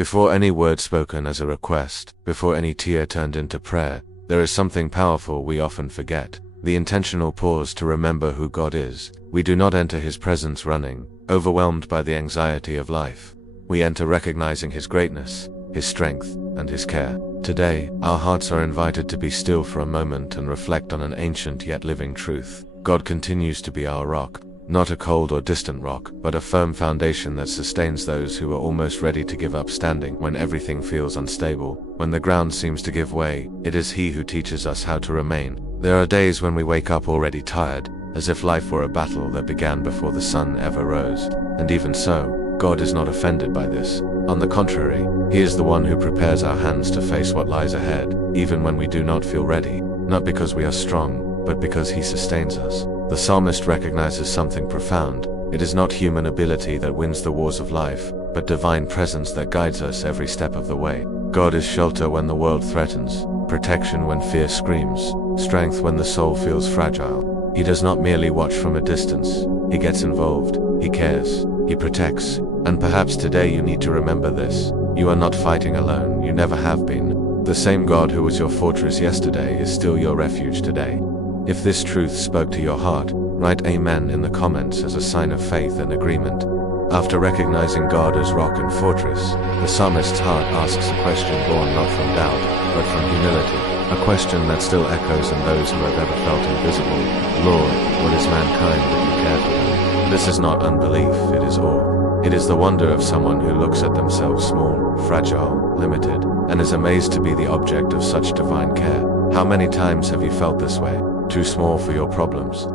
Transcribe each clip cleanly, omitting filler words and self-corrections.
Before any word spoken as a request, before any tear turned into prayer, there is something powerful we often forget: the intentional pause to remember who God is. We do not enter His presence running, overwhelmed by the anxiety of life. We enter recognizing His greatness, His strength, and His care. Today, our hearts are invited to be still for a moment and reflect on an ancient yet living truth. God continues to be our rock, not a cold or distant rock, but a firm foundation that sustains those who are almost ready to give up standing when everything feels unstable. When the ground seems to give way, it is He who teaches us how to remain. There are days when we wake up already tired, as if life were a battle that began before the sun ever rose. And even so, God is not offended by this. On the contrary, He is the one who prepares our hands to face what lies ahead, even when we do not feel ready, not because we are strong, but because He sustains us. The psalmist recognizes something profound. It is not human ability that wins the wars of life, but divine presence that guides us every step of the way. God is shelter when the world threatens, protection when fear screams, strength when the soul feels fragile. He does not merely watch from a distance. He gets involved, He cares, He protects. And perhaps today you need to remember this. You are not fighting alone, you never have been. The same God who was your fortress yesterday is still your refuge today. If this truth spoke to your heart, write Amen in the comments as a sign of faith and agreement. After recognizing God as rock and fortress, the psalmist's heart asks a question born not from doubt, but from humility, a question that still echoes in those who have ever felt invisible. Lord, what is mankind that you care for them? This is not unbelief, it is awe. It is the wonder of someone who looks at themselves small, fragile, limited, and is amazed to be the object of such divine care. How many times have you felt this way? Too small for your problems,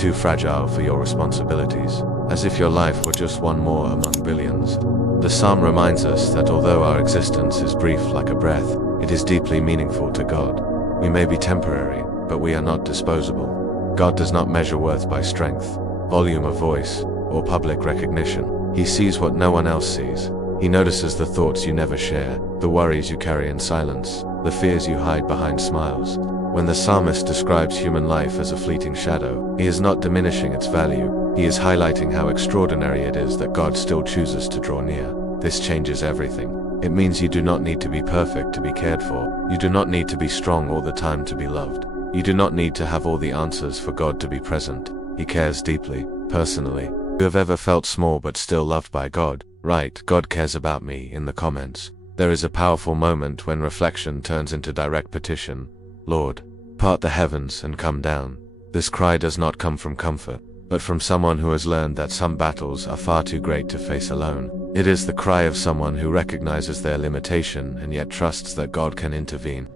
too fragile for your responsibilities, as if your life were just one more among billions. The psalm reminds us that although our existence is brief like a breath, it is deeply meaningful to God. We may be temporary, but we are not disposable. God does not measure worth by strength, volume of voice, or public recognition. He sees what no one else sees. He notices the thoughts you never share, the worries you carry in silence, the fears you hide behind smiles. When the psalmist describes human life as a fleeting shadow, he is not diminishing its value. He is highlighting how extraordinary it is that God still chooses to draw near. This changes everything. It means you do not need to be perfect to be cared for. You do not need to be strong all the time to be loved. You do not need to have all the answers for God to be present. He cares deeply, personally. You have ever felt small but still loved by God? Write, God cares about me, in the comments. There is a powerful moment when reflection turns into direct petition. Lord, part the heavens and come down. This cry does not come from comfort, but from someone who has learned that some battles are far too great to face alone. It is the cry of someone who recognizes their limitation and yet trusts that God can intervene.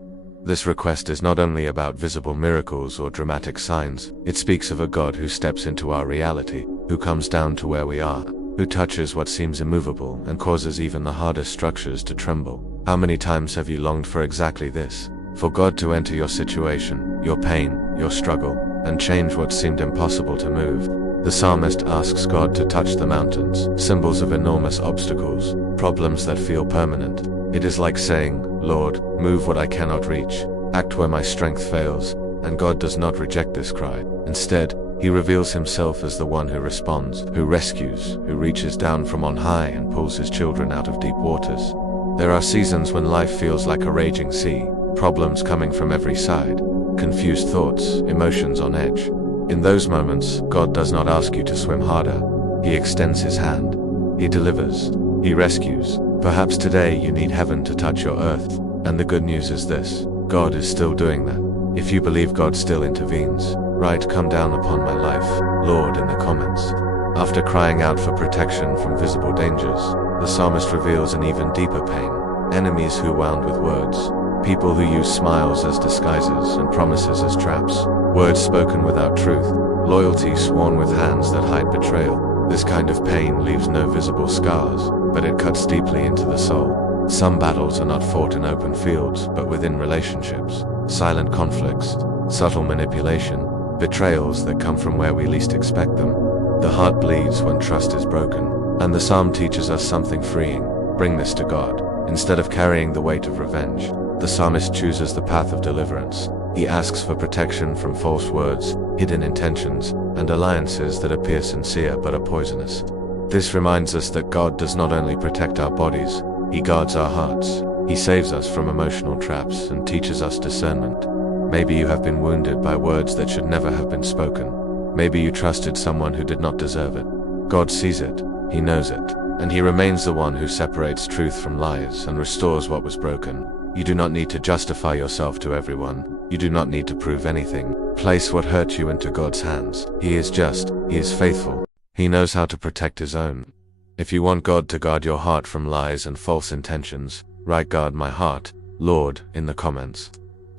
This request is not only about visible miracles or dramatic signs, it speaks of a God who steps into our reality, who comes down to where we are, who touches what seems immovable and causes even the hardest structures to tremble. How many times have you longed for exactly this? For God to enter your situation, your pain, your struggle, and change what seemed impossible to move. The psalmist asks God to touch the mountains, symbols of enormous obstacles, problems that feel permanent. It is like saying, Lord, move what I cannot reach, act where my strength fails, and God does not reject this cry. Instead, He reveals Himself as the one who responds, who rescues, who reaches down from on high and pulls His children out of deep waters. There are seasons when life feels like a raging sea, problems coming from every side, confused thoughts, emotions on edge. In those moments, God does not ask you to swim harder. He extends His hand. He delivers. He rescues. Perhaps today you need heaven to touch your earth. And the good news is this: God is still doing that. If you believe God still intervenes, write "Come down upon my life, Lord" in the comments. After crying out for protection from visible dangers, the psalmist reveals an even deeper pain. Enemies who wound with words. People who use smiles as disguises and promises as traps. Words spoken without truth. Loyalty sworn with hands that hide betrayal. This kind of pain leaves no visible scars, but it cuts deeply into the soul. Some battles are not fought in open fields, but within relationships. Silent conflicts, subtle manipulation, betrayals that come from where we least expect them. The heart bleeds when trust is broken, and the psalm teaches us something freeing. Bring this to God. Instead of carrying the weight of revenge, the psalmist chooses the path of deliverance. He asks for protection from false words, hidden intentions, and alliances that appear sincere but are poisonous. This reminds us that God does not only protect our bodies, He guards our hearts. He saves us from emotional traps and teaches us discernment. Maybe you have been wounded by words that should never have been spoken. Maybe you trusted someone who did not deserve it. God sees it, He knows it, and He remains the one who separates truth from lies and restores what was broken. You do not need to justify yourself to everyone. You do not need to prove anything. Place what hurt you into God's hands. He is just. He is faithful. He knows how to protect His own. If you want God to guard your heart from lies and false intentions, write "Guard my heart, Lord" in the comments.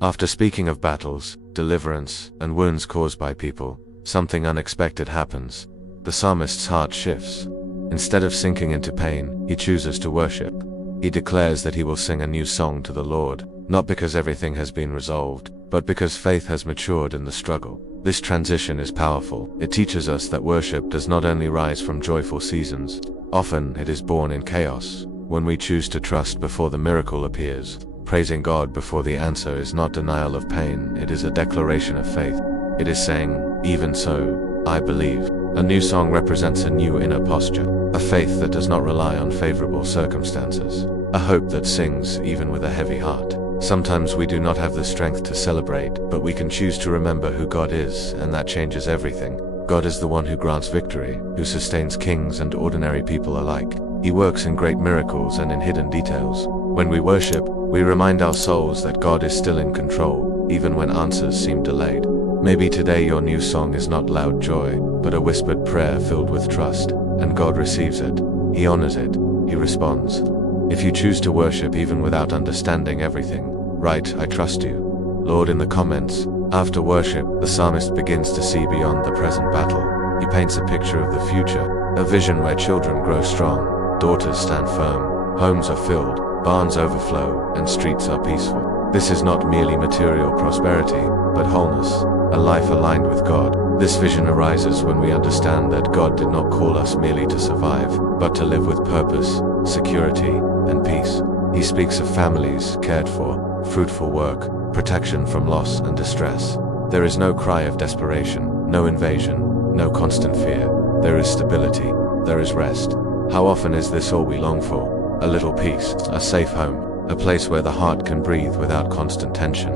After speaking of battles, deliverance, and wounds caused by people, something unexpected happens. The psalmist's heart shifts. Instead of sinking into pain, he chooses to worship. He declares that he will sing a new song to the Lord, not because everything has been resolved, but because faith has matured in the struggle. This transition is powerful. It teaches us that worship does not only rise from joyful seasons. Often it is born in chaos. When we choose to trust before the miracle appears, praising God before the answer is not denial of pain, it is a declaration of faith. It is saying, "Even so, I believe." A new song represents a new inner posture, a faith that does not rely on favorable circumstances, a hope that sings even with a heavy heart. Sometimes we do not have the strength to celebrate, but we can choose to remember who God is, and that changes everything. God is the one who grants victory, who sustains kings and ordinary people alike. He works in great miracles and in hidden details. When we worship, we remind our souls that God is still in control, even when answers seem delayed. Maybe today your new song is not loud joy, but a whispered prayer filled with trust, and God receives it. He honors it. He responds. If you choose to worship even without understanding everything, write "I trust you, Lord" in the comments. After worship, the psalmist begins to see beyond the present battle. He paints a picture of the future, a vision where children grow strong, daughters stand firm, homes are filled, barns overflow, and streets are peaceful. This is not merely material prosperity, but wholeness, a life aligned with God. This vision arises when we understand that God did not call us merely to survive, but to live with purpose, security, and peace. He speaks of families cared for, fruitful work, protection from loss and distress. There is no cry of desperation, no invasion, no constant fear. There is stability, there is rest. How often is this all we long for? A little peace, a safe home, a place where the heart can breathe without constant tension.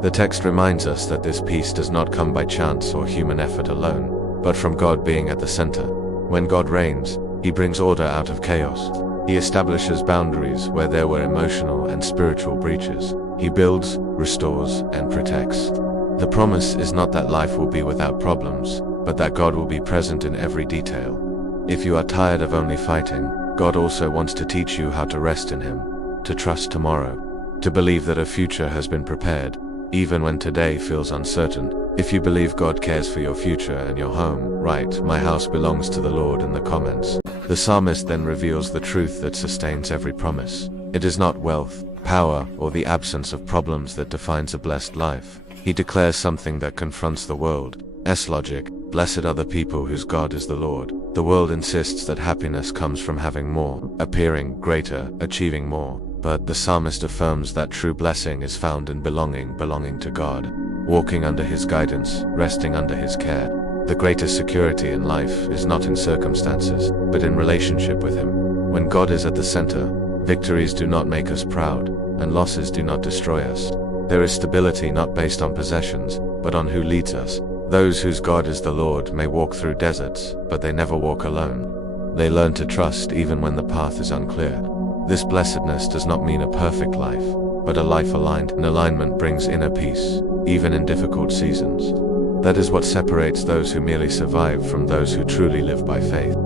The text reminds us that this peace does not come by chance or human effort alone, but from God being at the center. When God reigns, He brings order out of chaos. He establishes boundaries where there were emotional and spiritual breaches. He builds, restores, and protects. The promise is not that life will be without problems, but that God will be present in every detail. If you are tired of only fighting, God also wants to teach you how to rest in Him, to trust tomorrow, to believe that a future has been prepared, even when today feels uncertain. If you believe God cares for your future and your home, write "My house belongs to the Lord" in the comments. The psalmist then reveals the truth that sustains every promise. It is not wealth, power, or the absence of problems that defines a blessed life. He declares something that confronts the world's logic. Blessed are the people whose God is the Lord. The world insists that happiness comes from having more, appearing greater, achieving more. But the psalmist affirms that true blessing is found in belonging to God, walking under His guidance, resting under His care. The greatest security in life is not in circumstances, but in relationship with Him. When God is at the center, victories do not make us proud, and losses do not destroy us. There is stability not based on possessions, but on who leads us. Those whose God is the Lord may walk through deserts, but they never walk alone. They learn to trust even when the path is unclear. This blessedness does not mean a perfect life, but a life aligned. And alignment brings inner peace, even in difficult seasons. That is what separates those who merely survive from those who truly live by faith.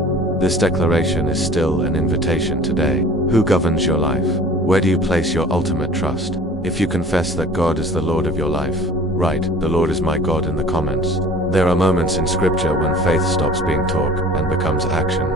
This declaration is still an invitation today. Who governs your life? Where do you place your ultimate trust? If you confess that God is the Lord of your life, write "The Lord is my God" in the comments. There are moments in Scripture when faith stops being talk and becomes action.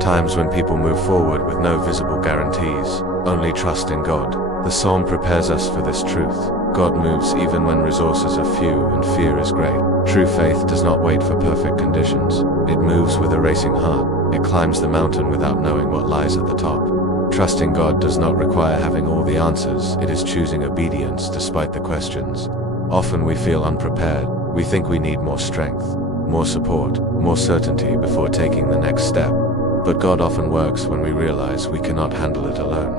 Times when people move forward with no visible guarantees, only trust in God. The psalm prepares us for this truth. God moves even when resources are few and fear is great. True faith does not wait for perfect conditions. It moves with a racing heart. It climbs the mountain without knowing what lies at the top. Trusting God does not require having all the answers. It is choosing obedience despite the questions. Often we feel unprepared. We think we need more strength, more support, more certainty before taking the next step. But God often works when we realize we cannot handle it alone.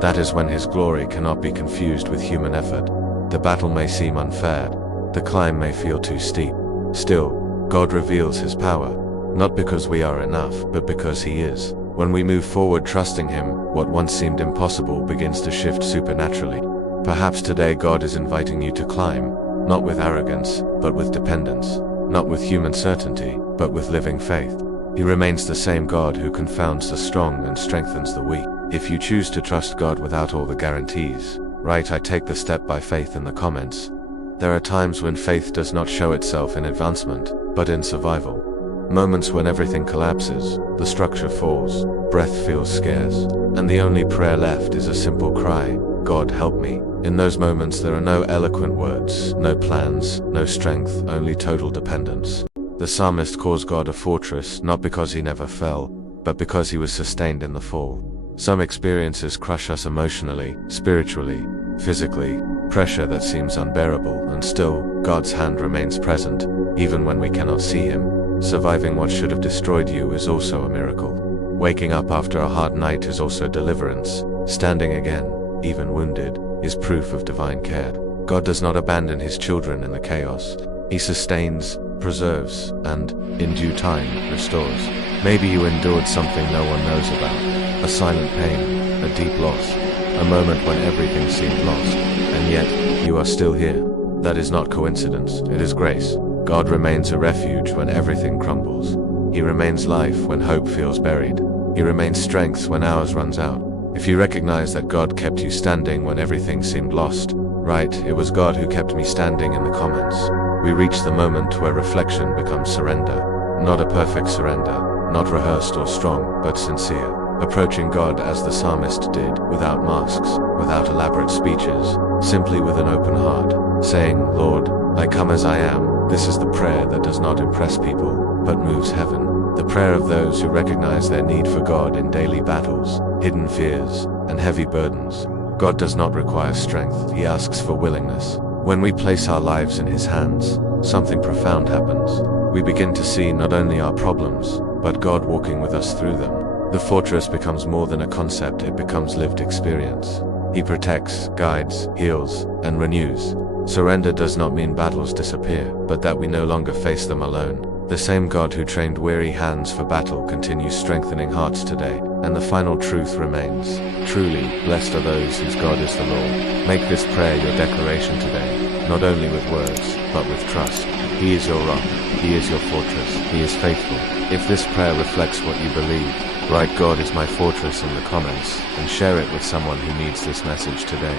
That is when his glory cannot be confused with human effort. The battle may seem unfair, the climb may feel too steep. Still, God reveals his power, not because we are enough, but because he is. When we move forward trusting him, what once seemed impossible begins to shift supernaturally. Perhaps today God is inviting you to climb, not with arrogance, but with dependence, not with human certainty, but with living faith. He remains the same God who confounds the strong and strengthens the weak. If you choose to trust God without all the guarantees, write "I take the step by faith" in the comments. There are times when faith does not show itself in advancement, but in survival. Moments when everything collapses, the structure falls, breath feels scarce, and the only prayer left is a simple cry, "God help me." In those moments there are no eloquent words, no plans, no strength, only total dependence. The psalmist calls God a fortress, not because he never fell, but because he was sustained in the fall. Some experiences crush us emotionally, spiritually, physically, pressure that seems unbearable, and still, God's hand remains present, even when we cannot see him. Surviving what should have destroyed you is also a miracle. Waking up after a hard night is also deliverance. Standing again, even wounded, is proof of divine care. God does not abandon his children in the chaos. He sustains, preserves, and, in due time, restores. Maybe you endured something no one knows about. A silent pain, a deep loss, a moment when everything seemed lost, and yet, you are still here. That is not coincidence, it is grace. God remains a refuge when everything crumbles. He remains life when hope feels buried. He remains strength when ours runs out. If you recognize that God kept you standing when everything seemed lost, write, "It was God who kept me standing" in the comments. We reach the moment where reflection becomes surrender. Not a perfect surrender, not rehearsed or strong, but sincere. Approaching God as the psalmist did, without masks, without elaborate speeches, simply with an open heart, saying, "Lord, I come as I am." This is the prayer that does not impress people, but moves heaven. The prayer of those who recognize their need for God in daily battles, hidden fears, and heavy burdens. God does not require strength, he asks for willingness. When we place our lives in his hands, something profound happens. We begin to see not only our problems, but God walking with us through them. The fortress becomes more than a concept, it becomes lived experience. He protects, guides, heals, and renews. Surrender does not mean battles disappear, but that we no longer face them alone. The same God who trained weary hands for battle continues strengthening hearts today, and the final truth remains. Truly, blessed are those whose God is the Lord. Make this prayer your declaration today, not only with words, but with trust. He is your rock, he is your fortress, he is faithful. If this prayer reflects what you believe, write "God is my fortress" in the comments, and share it with someone who needs this message today.